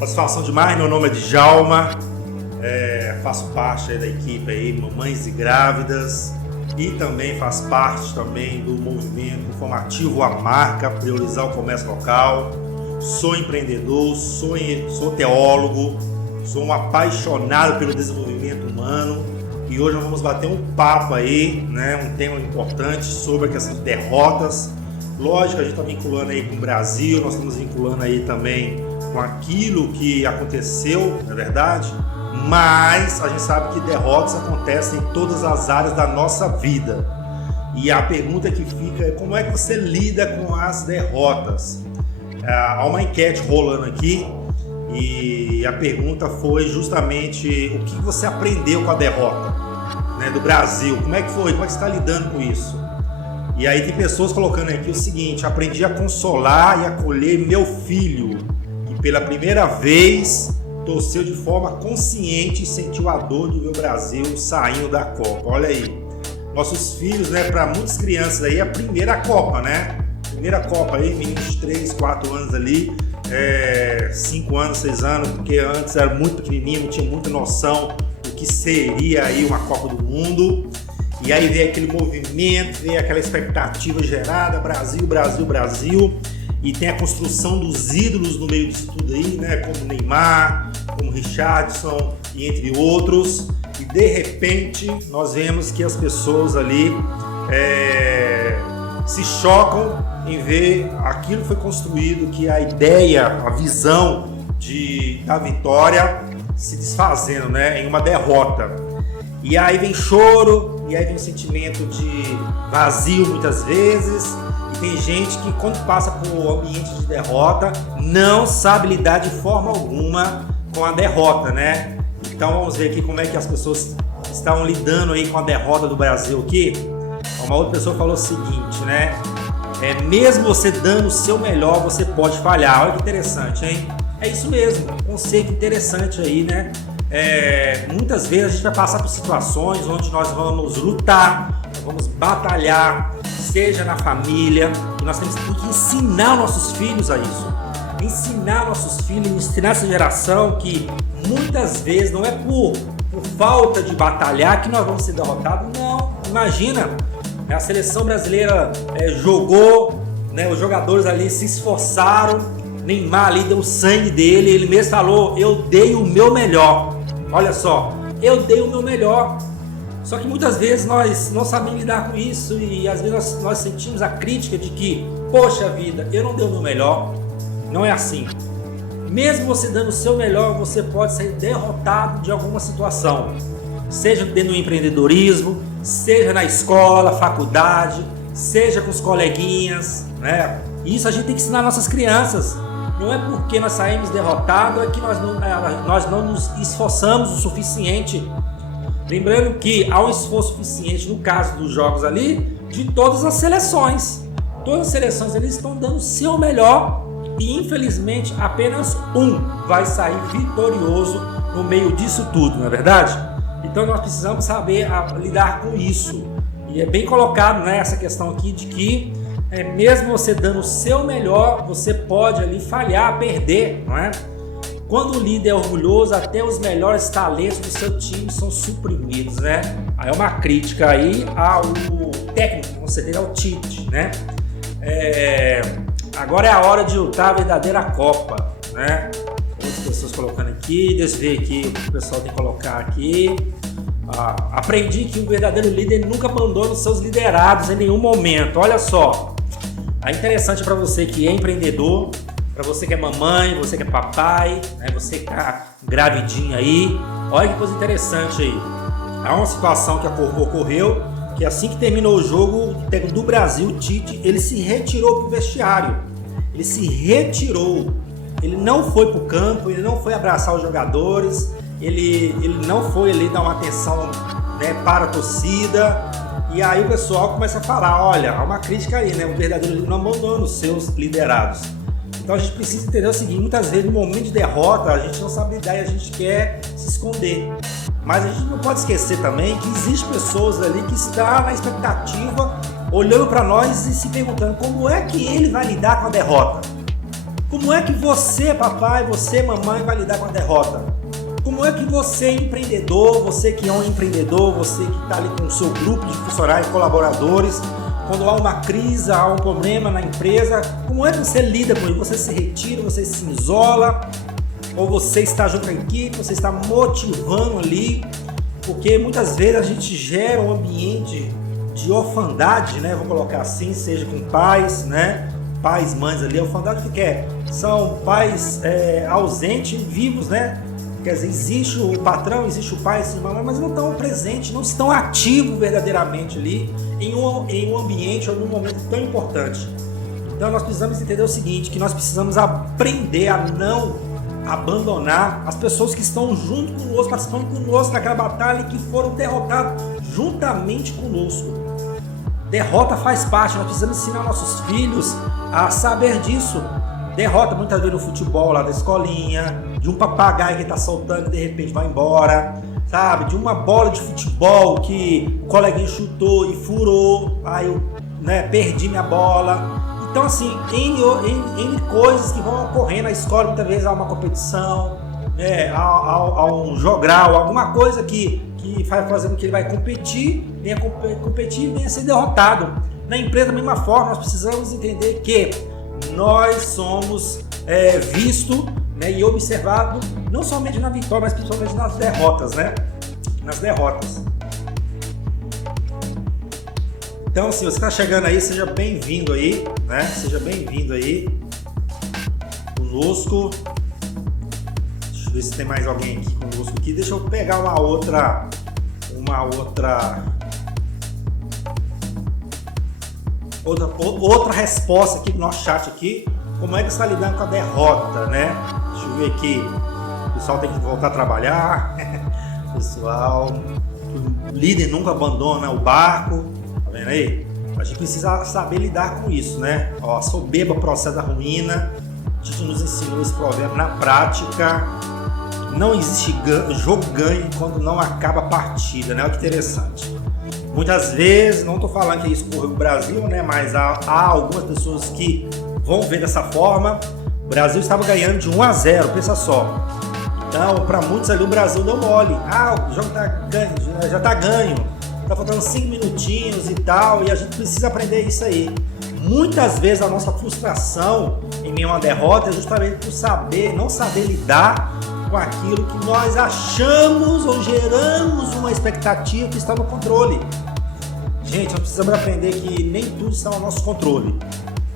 Satisfação demais, meu nome é Djalma, faço parte da equipe aí, Mamães e Grávidas, e também faço parte também do movimento informativo A Marca, priorizar o comércio local. Sou empreendedor, sou teólogo, sou um apaixonado pelo desenvolvimento humano e hoje nós vamos bater um papo aí, né, um tema importante sobre a questão de derrotas. Lógico, a gente está vinculando aí com o Brasil, nós estamos vinculando aí também com aquilo que aconteceu, não é verdade? Mas a gente sabe que derrotas acontecem em todas as áreas da nossa vida. E a pergunta que fica é como é que você lida com as derrotas? Há uma enquete rolando aqui e a pergunta foi justamente o que você aprendeu com a derrota, né, do Brasil. Como é que foi? Como é que você está lidando com isso? E aí tem pessoas colocando aqui o seguinte: aprendi a consolar e acolher meu filho, que pela primeira vez torceu de forma consciente e sentiu a dor de ver o Brasil saindo da Copa. Olha aí, nossos filhos, né, para muitas crianças aí, é a primeira Copa, né? Primeira Copa aí, meninos de 3, 4 anos ali, 5 anos, 6 anos, porque antes era muito pequenininho, não tinha muita noção do que seria aí uma Copa do Mundo. E aí veio aquele movimento, veio aquela expectativa gerada, Brasil, Brasil, Brasil. E tem a construção dos ídolos no meio disso tudo aí, né? Como Neymar, como Richarlison e entre outros. E de repente nós vemos que as pessoas ali se chocam em ver aquilo que foi construído, que a ideia, a visão da vitória se desfazendo, né? Em uma derrota. E aí vem choro, e aí vem um sentimento de vazio muitas vezes. Tem gente que quando passa por um ambiente de derrota não sabe lidar de forma alguma com a derrota, né? Então vamos ver aqui como é que as pessoas estão lidando aí com a derrota do Brasil aqui. Uma outra pessoa falou o seguinte, né? Mesmo você dando o seu melhor, você pode falhar. Olha que interessante, hein? É isso mesmo, conceito interessante aí, né? Muitas vezes a gente vai passar por situações onde nós vamos lutar, vamos batalhar, seja na família, e nós temos que ensinar nossos filhos a isso. Ensinar nossos filhos, ensinar essa geração que muitas vezes não é por falta de batalhar que nós vamos ser derrotados. Não, imagina, a seleção brasileira jogou, né, os jogadores ali se esforçaram, Neymar ali deu o sangue dele, ele mesmo falou, eu dei o meu melhor. Olha só, eu dei o meu melhor. Só que muitas vezes nós não sabemos lidar com isso e às vezes nós sentimos a crítica de que, poxa vida, eu não dei o meu melhor. Não é assim. Mesmo você dando o seu melhor, você pode ser derrotado de alguma situação. Seja dentro do empreendedorismo, seja na escola, faculdade, seja com os coleguinhas, né? Isso a gente tem que ensinar nossas crianças. Não é porque nós saímos derrotados é que nós não nos esforçamos o suficiente. Lembrando que há um esforço suficiente no caso dos jogos ali de todas as seleções. Todas as seleções eles estão dando o seu melhor e infelizmente apenas um vai sair vitorioso no meio disso tudo, não é verdade? Então nós precisamos saber lidar com isso. E é bem colocado, né, essa questão aqui de que mesmo você dando o seu melhor, você pode ali falhar, perder, não é? Quando o líder é orgulhoso, até os melhores talentos do seu time são suprimidos, né? Aí é uma crítica aí ao técnico, com certeza ao Tite, né? Agora é a hora de lutar a verdadeira Copa, né? Outras pessoas colocando aqui, deixa eu ver aqui o que o pessoal tem que colocar aqui. Aprendi que o verdadeiro líder nunca abandona os seus liderados em nenhum momento. Olha só, é interessante para você que é empreendedor, para você que é mamãe, você que é papai, né? Você que tá gravidinho aí, olha que coisa interessante aí. Há uma situação que ocorreu, que assim que terminou o jogo, o técnico do Brasil, o Tite, ele se retirou pro vestiário. Ele se retirou. Ele não foi pro campo, ele não foi abraçar os jogadores, ele não foi ali dar uma atenção, né, para a torcida. E aí o pessoal começa a falar, olha, há uma crítica aí, né? O verdadeiro líder não abandona os seus liderados. Então a gente precisa entender o seguinte, muitas vezes no momento de derrota a gente não sabe lidar e a gente quer se esconder. Mas a gente não pode esquecer também que existem pessoas ali que estão na expectativa, olhando para nós e se perguntando como é que ele vai lidar com a derrota. Como é que você, papai, você, mamãe, vai lidar com a derrota? Como é que você, empreendedor, você que é um empreendedor, você que está ali com o seu grupo de funcionários, colaboradores, quando há uma crise, há um problema na empresa, como é que você lida com isso? Você se retira, você se isola, ou você está junto com a equipe, você está motivando ali, porque muitas vezes a gente gera um ambiente de orfandade, né? Vou colocar assim, seja com pais, né? Pais, mães ali, orfandade o que é? São pais ausentes, vivos, né? Quer dizer, existe o patrão, existe o pai, existe a mamãe, mas não estão presentes, não estão ativos verdadeiramente ali em um ambiente ou num momento tão importante. Então nós precisamos entender o seguinte, que nós precisamos aprender a não abandonar as pessoas que estão junto conosco, participando conosco naquela batalha e que foram derrotados juntamente conosco. Derrota faz parte, nós precisamos ensinar nossos filhos a saber disso. Derrota muitas vezes no futebol lá da escolinha, de um papagaio que está soltando e de repente vai embora, sabe? De uma bola de futebol que o coleguinha chutou e furou, aí eu perdi minha bola. Então assim, N coisas que vão ocorrer na escola, muitas vezes há uma competição, há um jogral, alguma coisa que vai fazendo que ele vai competir, venha ser derrotado. Na empresa, da mesma forma, nós precisamos entender que nós somos vistos, né, e observados não somente na vitória, mas principalmente nas derrotas, né? Nas derrotas. Então, se você está chegando aí, seja bem-vindo aí, né? Seja bem-vindo aí conosco. Deixa eu ver se tem mais alguém aqui conosco aqui. Deixa eu pegar uma outra resposta aqui do nosso chat aqui. Como é que você está lidando com a derrota, né? Deixa eu ver aqui. O pessoal tem que voltar a trabalhar. Pessoal, o líder nunca abandona o barco. Tá vendo aí? A gente precisa saber lidar com isso, né? Ó, a soberba procede da ruína. A gente nos ensinou esse provérbio na prática. Não existe jogo ganho quando não acaba a partida, né? Olha que interessante. Muitas vezes, não estou falando que isso ocorreu no Brasil, né? Mas há algumas pessoas que vão ver dessa forma. O Brasil estava ganhando de 1-0, pensa só. Então, para muitos ali o Brasil deu mole. O jogo já está ganho. Tá faltando 5 minutinhos e tal, e a gente precisa aprender isso aí. Muitas vezes a nossa frustração em meio a uma derrota é justamente por não saber lidar com aquilo que nós achamos ou geramos uma expectativa que está no controle. Gente, nós precisamos aprender que nem tudo está no nosso controle.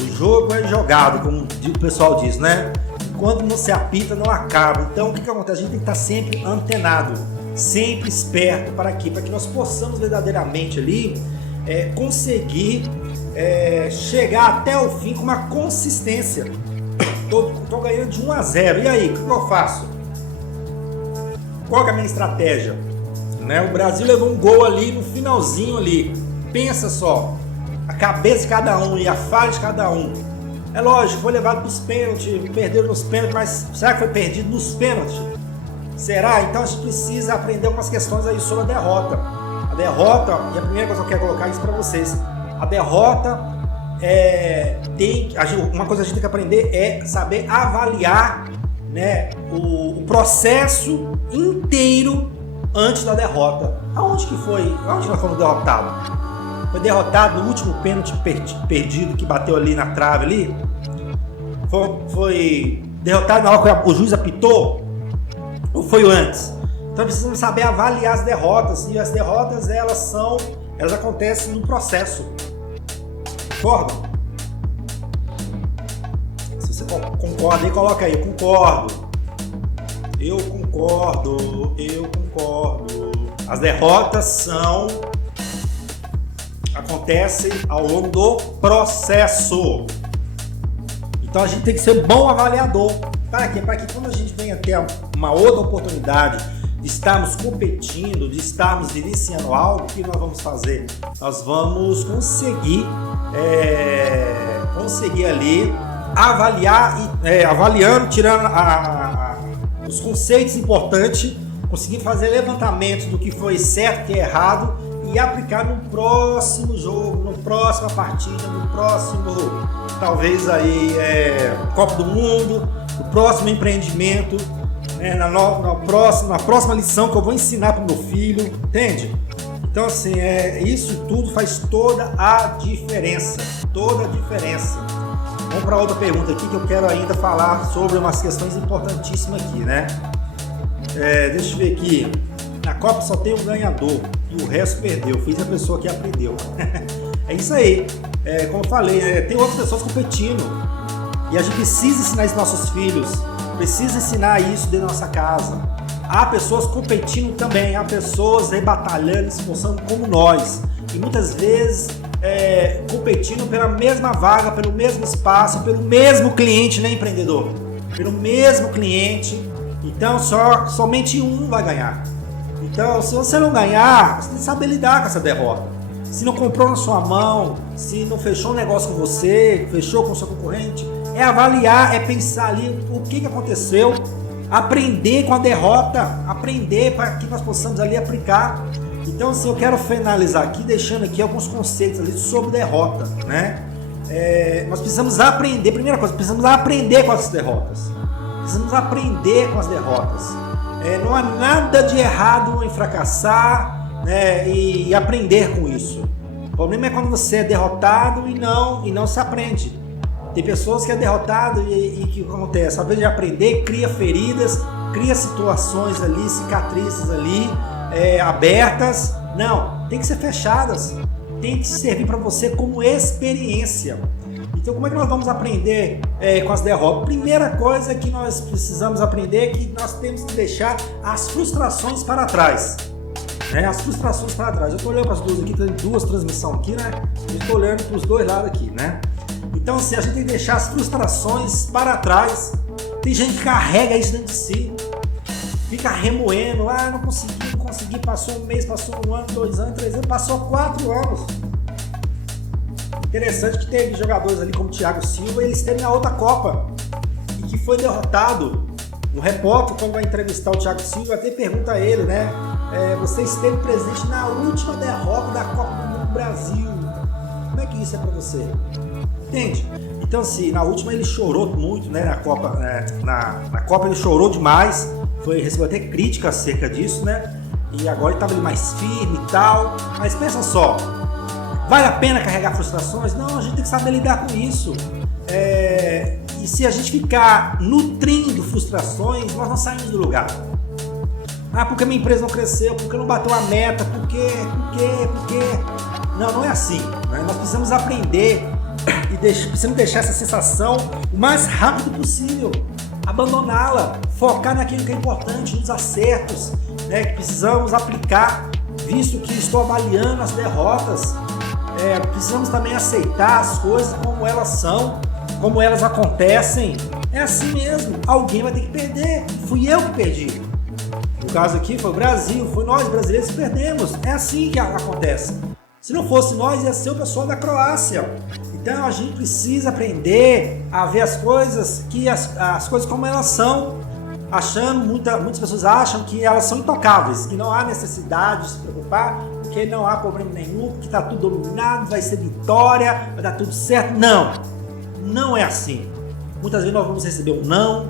O jogo é jogado, como o pessoal diz, né? Quando não se apita, não acaba. Então, o que acontece? A gente tem que estar sempre antenado, sempre esperto. Para quê? Para que nós possamos verdadeiramente ali conseguir chegar até o fim com uma consistência. Estou ganhando de 1-0. E aí, o que eu faço? Qual que é a minha estratégia? Né? O Brasil levou um gol ali no finalzinho ali. Pensa só, a cabeça de cada um e a falha de cada um. É lógico, foi levado para os pênaltis, perderam nos pênaltis, mas será que foi perdido nos pênaltis? Será? Então a gente precisa aprender algumas questões aí sobre a derrota. A derrota, e a primeira coisa que eu quero colocar isso para vocês, a derrota uma coisa que a gente tem que aprender é saber avaliar, né, o processo inteiro antes da derrota. Aonde nós fomos derrotados? Foi derrotado no último pênalti perdido que bateu ali na trave ali? Foi derrotado na hora que o juiz apitou? Ou foi antes? Então precisamos saber avaliar as derrotas, e as derrotas elas acontecem no processo. Concordam? Se você concorda aí, coloca aí, eu concordo. Eu concordo. As derrotas acontecem ao longo do processo. Então a gente tem que ser um bom avaliador. Para quê? Para que quando a gente venha ter uma outra oportunidade de estarmos competindo, de estarmos vivenciando algo, o que nós vamos fazer? Nós vamos conseguir ali avaliar, avaliando, tirando os conceitos importantes, conseguir fazer levantamentos do que foi certo e errado, e aplicar no próximo jogo, na próxima partida, no próximo, talvez aí, Copa do Mundo, no próximo empreendimento, né, na próxima lição que eu vou ensinar para o meu filho, entende? Então assim, isso tudo faz toda a diferença, toda a diferença. Vamos para outra pergunta aqui que eu quero ainda falar sobre umas questões importantíssimas aqui, né? Deixa eu ver aqui. Na Copa só tem um ganhador e o resto perdeu. Fiz a pessoa que aprendeu. É isso aí. Como eu falei, tem outras pessoas competindo e a gente precisa ensinar isso aos nossos filhos. Precisa ensinar isso dentro da nossa casa. Há pessoas competindo também, há pessoas batalhando, se esforçando como nós. E muitas vezes competindo pela mesma vaga, pelo mesmo espaço, pelo mesmo cliente, né, empreendedor? Pelo mesmo cliente. Então somente um vai ganhar. Então, se você não ganhar, você tem que saber lidar com essa derrota. Se não comprou na sua mão, se não fechou um negócio com você, fechou com o seu concorrente, avaliar, pensar ali o que aconteceu, aprender com a derrota, aprender para que nós possamos ali aplicar. Então, assim, eu quero finalizar aqui, deixando aqui alguns conceitos ali sobre derrota, né? Nós precisamos aprender, primeira coisa, precisamos aprender com as derrotas. Precisamos aprender com as derrotas. Não há nada de errado em fracassar, né, e aprender com isso. O problema é quando você é derrotado e não se aprende. Tem pessoas que é derrotado e que acontece? Ao invés de aprender, cria feridas, cria situações ali, cicatrizes ali, abertas. Não, tem que ser fechadas. Tem que servir para você como experiência. Então, como é que nós vamos aprender com as derrotas? Primeira coisa que nós precisamos aprender é que nós temos que deixar as frustrações para trás. As frustrações para trás. Eu estou olhando para as duas aqui, tem duas transmissões aqui, né? Eu estou olhando para os dois lados aqui, né? Então, assim, a gente tem que deixar as frustrações para trás. Tem gente que carrega isso dentro de si. Fica remoendo. Não consegui. Passou um mês, passou um ano, 2 anos, 3 anos, passou 4 anos. Interessante que teve jogadores ali como Thiago Silva, eles teve na outra Copa e que foi derrotado. O repórter, quando vai entrevistar o Thiago Silva, até pergunta a ele, né? Você esteve presente na última derrota da Copa do Mundo do Brasil. Como é que isso é pra você? Entende? Então, assim, na última ele chorou muito, né? Na Copa ele chorou demais, recebeu até crítica acerca disso, né? E agora ele estava mais firme e tal. Mas pensa só. Vale a pena carregar frustrações? Não, a gente tem que saber lidar com isso. E se a gente ficar nutrindo frustrações, nós não saímos do lugar. Porque minha empresa não cresceu, porque não bateu a meta, por quê? Não é assim. Né? Nós precisamos aprender e precisamos deixar essa sensação o mais rápido possível. Abandoná-la, focar naquilo que é importante, nos acertos, né, que precisamos aplicar, visto que estou avaliando as derrotas. Precisamos também aceitar as coisas como elas são, como elas acontecem. É assim mesmo, alguém vai ter que perder. Fui eu que perdi. No caso aqui foi o Brasil, foi nós brasileiros que perdemos. É assim que acontece. Se não fosse nós, ia ser o pessoal da Croácia. Então a gente precisa aprender a ver as coisas, as coisas como elas são. Muitas pessoas acham que elas são intocáveis, que não há necessidade de se preocupar, que não há problema nenhum, que está tudo dominado, vai ser vitória, vai dar tudo certo. Não é assim. Muitas vezes nós vamos receber um não,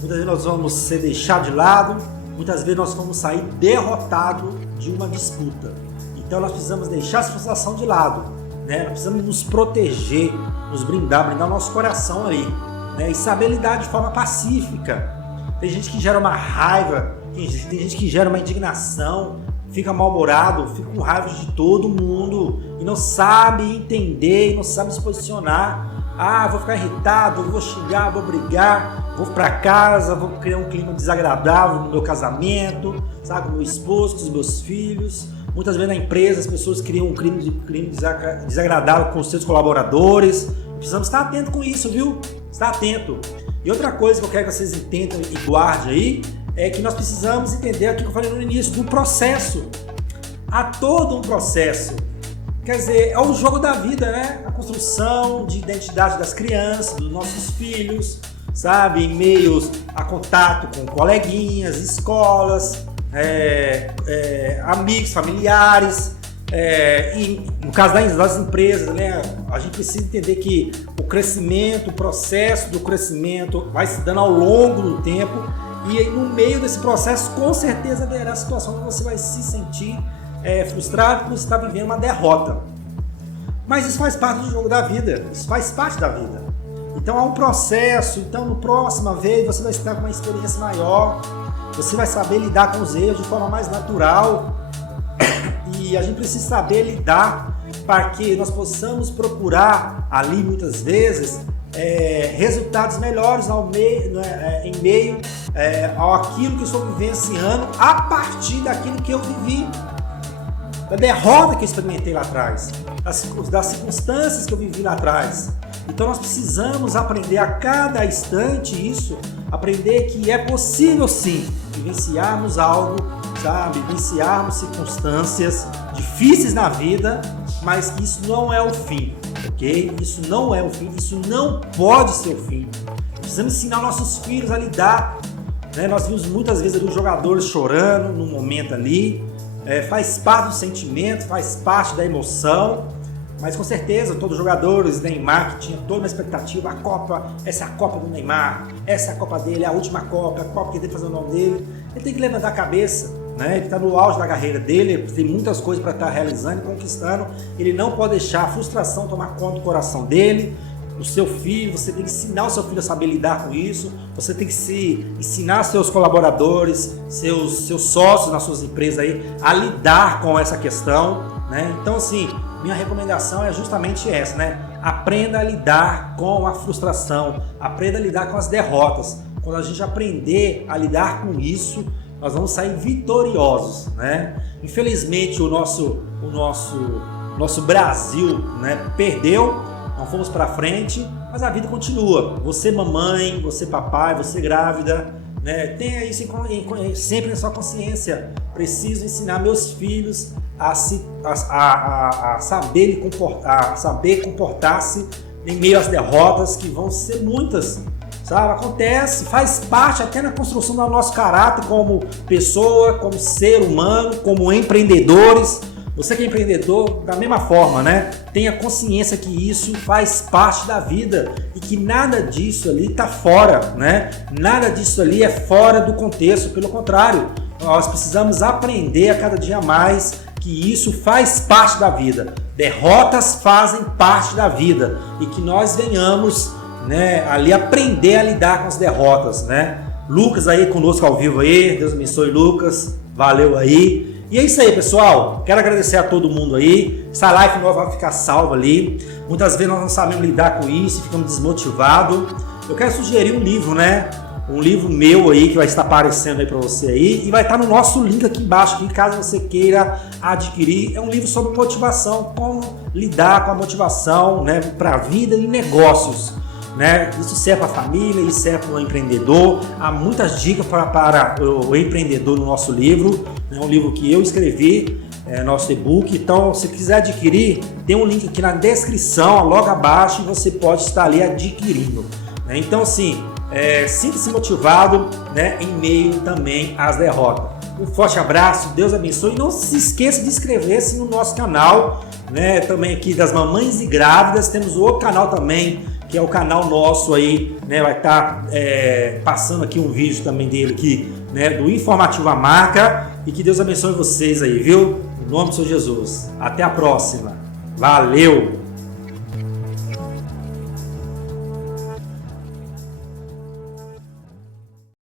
muitas vezes nós vamos ser deixados de lado, muitas vezes nós vamos sair derrotados de uma disputa. Então nós precisamos deixar essa frustração de lado, né? Nós precisamos nos proteger, nos blindar o nosso coração aí, né? E saber lidar de forma pacífica. Tem gente que gera uma raiva, tem gente que gera uma indignação, fica mal-humorado, fica com raiva de todo mundo e não sabe entender, e não sabe se posicionar. Vou ficar irritado, vou xingar, vou brigar, vou pra casa, vou criar um clima desagradável no meu casamento, sabe, com meu esposo, com os meus filhos. Muitas vezes na empresa as pessoas criam um clima desagradável com os seus colaboradores. Precisamos estar atento com isso, viu? Estar atento. E outra coisa que eu quero que vocês entendam e guardem aí, é que nós precisamos entender aquilo que eu falei no início, do processo. Há todo um processo. Quer dizer, é o jogo da vida, né? A construção de identidade das crianças, dos nossos filhos, sabe? Em meios a contato com coleguinhas, escolas, amigos, familiares. E no caso das empresas, né, a gente precisa entender que o crescimento, o processo do crescimento vai se dando ao longo do tempo, e aí, no meio desse processo, com certeza haverá situação que você vai se sentir frustrado por você estar vivendo uma derrota. Mas isso faz parte do jogo da vida, isso faz parte da vida. Então há um processo, então no próxima vez você vai estar com uma experiência maior, você vai saber lidar com os erros de forma mais natural, e a gente precisa saber lidar para que nós possamos procurar ali muitas vezes resultados melhores em meio ao aquilo que eu estou vivenciando a partir daquilo que eu vivi, da derrota que eu experimentei lá atrás, das circunstâncias que eu vivi lá atrás. Então nós precisamos aprender a cada instante isso, aprender que é possível sim vivenciarmos algo, sabe? Vivenciarmos circunstâncias difíceis na vida, mas que isso não é o fim, ok? Isso não é o fim, isso não pode ser o fim. Precisamos ensinar nossos filhos a lidar, né? Nós vimos muitas vezes os jogadores chorando no momento ali, faz parte do sentimento, faz parte da emoção, mas com certeza todos os jogadores, Neymar, que tinha toda uma expectativa, a Copa, essa é a Copa do Neymar, essa é a Copa dele, a última Copa, a Copa que ele tem que fazer o nome dele, ele tem que levantar a cabeça, né? Ele está no auge da carreira dele, ele tem muitas coisas para estar realizando e conquistando, ele não pode deixar a frustração tomar conta do coração dele. O seu filho, você tem que ensinar o seu filho a saber lidar com isso, você tem que ensinar seus colaboradores, seus sócios nas suas empresas aí a lidar com essa questão, né? Então assim, minha recomendação é justamente essa, né? Aprenda a lidar com a frustração, aprenda a lidar com as derrotas. Quando a gente aprender a lidar com isso, nós vamos sair vitoriosos, né? Infelizmente o nosso Brasil, né, perdeu. Não fomos para frente, mas a vida continua. Você mamãe, você papai, você grávida, né? Tenha isso sempre na sua consciência. Preciso ensinar meus filhos a saber comportar-se em meio às derrotas, que vão ser muitas, sabe? Acontece, faz parte até na construção do nosso caráter como pessoa, como ser humano, como empreendedores. Você que é empreendedor, da mesma forma, né? Tenha consciência que isso faz parte da vida e que nada disso ali está fora, né? Nada disso ali é fora do contexto, pelo contrário, nós precisamos aprender a cada dia mais que isso faz parte da vida. Derrotas fazem parte da vida e que nós venhamos, né, ali aprender a lidar com as derrotas, né? Lucas aí conosco ao vivo aí, Deus abençoe, Lucas, valeu aí. E é isso aí, pessoal. Quero agradecer a todo mundo aí. Essa live nova vai ficar salva ali. Muitas vezes nós não sabemos lidar com isso e ficamos desmotivados. Eu quero sugerir um livro, né? Um livro meu aí que vai estar aparecendo aí para você aí. E vai estar no nosso link aqui embaixo, aqui, caso você queira adquirir. É um livro sobre motivação, como lidar com a motivação, né, para a vida e negócios. Né? Isso serve para a família, isso serve para o empreendedor. Há muitas dicas para o empreendedor no nosso livro. É um livro que eu escrevi, nosso e-book. Então, se quiser adquirir, tem um link aqui na descrição, logo abaixo, e você pode estar ali adquirindo. Né? Então, assim, sinta-se motivado, né, em meio também às derrotas. Um forte abraço, Deus abençoe. E não se esqueça de inscrever-se no nosso canal, né? Também aqui das mamães e grávidas. Temos outro canal também, que é o canal nosso aí, né? Vai estar passando aqui um vídeo também dele aqui, né? Do Informativo A Marca. E que Deus abençoe vocês aí, viu? Em nome do Senhor Jesus. Até a próxima. Valeu!